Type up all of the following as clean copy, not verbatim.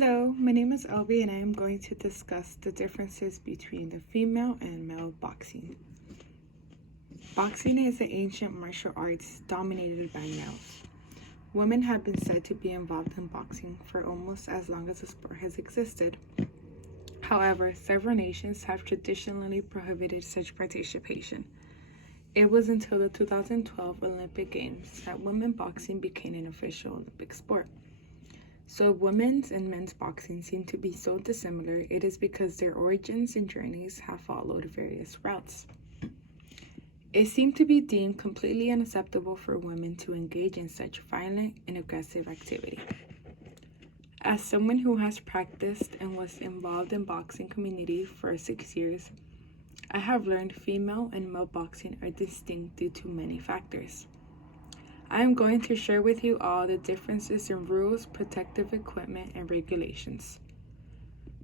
Hello, my name is Elby and I am going to discuss the differences between the female and male boxing. Boxing is an ancient martial arts dominated by males. Women have been said to be involved in boxing for almost as long as the sport has existed. However, several nations have traditionally prohibited such participation. It was until the 2012 Olympic Games that women boxing became an official Olympic sport. So women's and men's boxing seem to be so dissimilar. It is because their origins and journeys have followed various routes. It seemed to be deemed completely unacceptable for women to engage in such violent and aggressive activity. As someone who has practiced and was involved in boxing community for 6 years, I have learned female and male boxing are distinct due to many factors. I am going to share with you all the differences in rules, protective equipment, and regulations.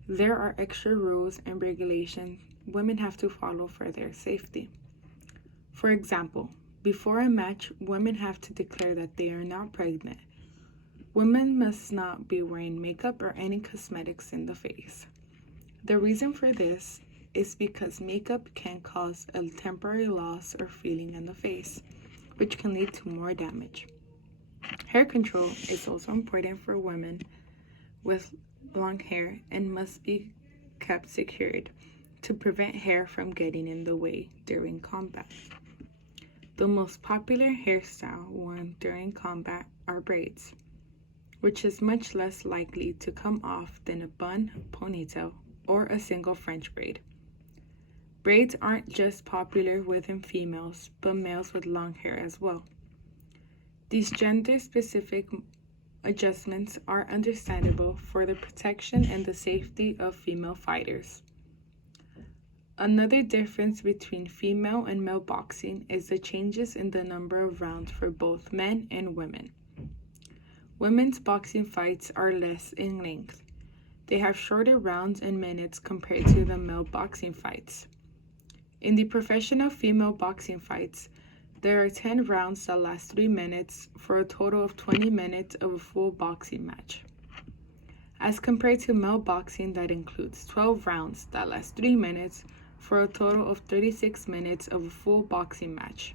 There are extra rules and regulations women have to follow for their safety. For example, before a match, women have to declare that they are not pregnant. Women must not be wearing makeup or any cosmetics in the face. The reason for this is because makeup can cause a temporary loss or feeling in the face, which can lead to more damage. Hair control is also important for women with long hair and must be kept secured to prevent hair from getting in the way during combat. The most popular hairstyle worn during combat are braids, which is much less likely to come off than a bun, ponytail, or a single French braid. Braids aren't just popular within females, but males with long hair as well. These gender-specific adjustments are understandable for the protection and the safety of female fighters. Another difference between female and male boxing is the changes in the number of rounds for both men and women. Women's boxing fights are less in length. They have shorter rounds and minutes compared to the male boxing fights. In the professional female boxing fights, there are 10 rounds that last 3 minutes for a total of 20 minutes of a full boxing match, as compared to male boxing that includes 12 rounds that last 3 minutes for a total of 36 minutes of a full boxing match.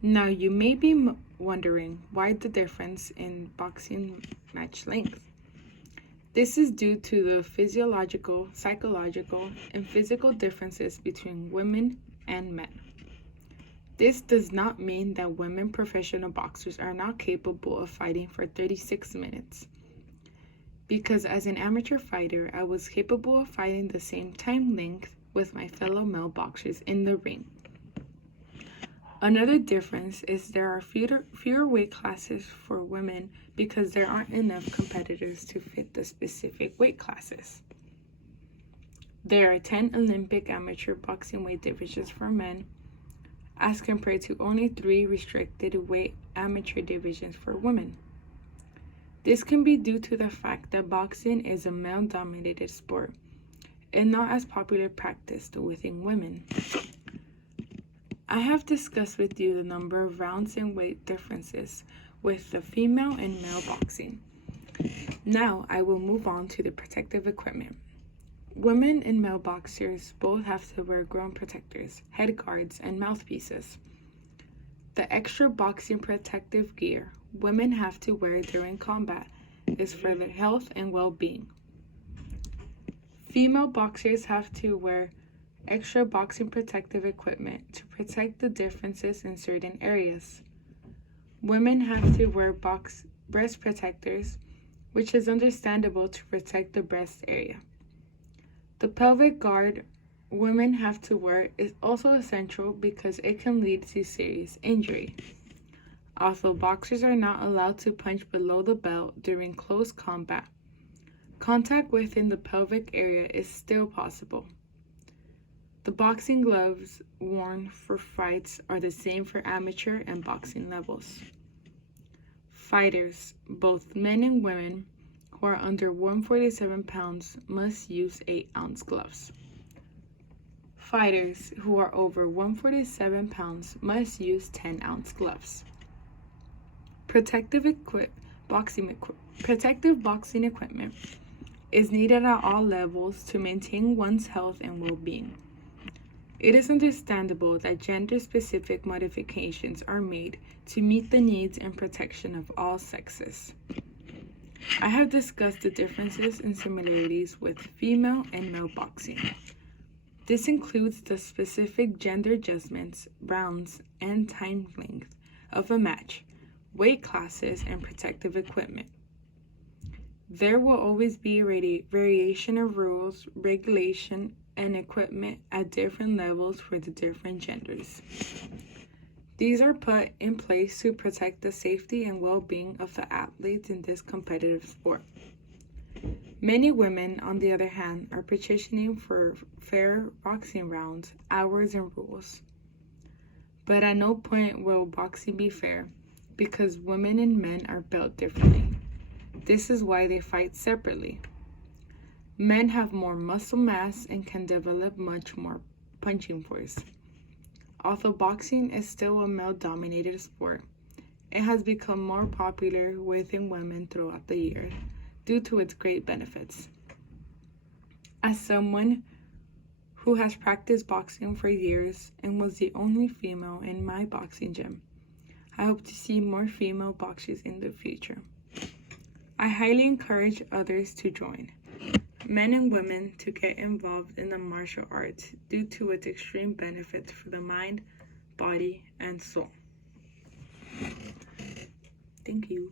Now, you may be wondering why the difference in boxing match length. This is due to the physiological, psychological, and physical differences between women and men. This does not mean that women professional boxers are not capable of fighting for 36 minutes. Because as an amateur fighter, I was capable of fighting the same time length with my fellow male boxers in the ring. Another difference is there are fewer weight classes for women because there aren't enough competitors to fit the specific weight classes. There are 10 Olympic amateur boxing weight divisions for men, as compared to only 3 restricted weight amateur divisions for women. This can be due to the fact that boxing is a male-dominated sport and not as popular practiced within women. I have discussed with you the number of rounds and weight differences with the female and male boxing. Now I will move on to the protective equipment. Women and male boxers both have to wear groin protectors, head guards, and mouthpieces. The extra boxing protective gear women have to wear during combat is for their health and well-being. Female boxers have to wear extra boxing protective equipment to protect the differences in certain areas. Women have to wear breast protectors, which is understandable to protect the breast area. The pelvic guard women have to wear is also essential because it can lead to serious injury. Although boxers are not allowed to punch below the belt during close combat, contact within the pelvic area is still possible. The boxing gloves worn for fights are the same for amateur and boxing levels. Fighters, both men and women, who are under 147 pounds must use 8-ounce gloves. Fighters who are over 147 pounds must use 10-ounce gloves. Protective boxing Protective boxing equipment is needed at all levels to maintain one's health and well-being. It is understandable that gender-specific modifications are made to meet the needs and protection of all sexes. I have discussed the differences and similarities with female and male boxing. This includes the specific gender adjustments, rounds, and time length of a match, weight classes, and protective equipment. There will always be variation of rules, regulation, and equipment at different levels for the different genders. These are put in place to protect the safety and well-being of the athletes in this competitive sport. Many women, on the other hand, are petitioning for fair boxing rounds, hours, and rules. But at no point will boxing be fair, because women and men are built differently. This is why they fight separately. Men have more muscle mass and can develop much more punching force. Although boxing is still a male-dominated sport, it has become more popular within women throughout the years due to its great benefits. As someone who has practiced boxing for years and was the only female in my boxing gym, I hope to see more female boxers in the future. I highly encourage others to join, men and women, to get involved in the martial arts due to its extreme benefits for the mind, body, and soul. Thank you.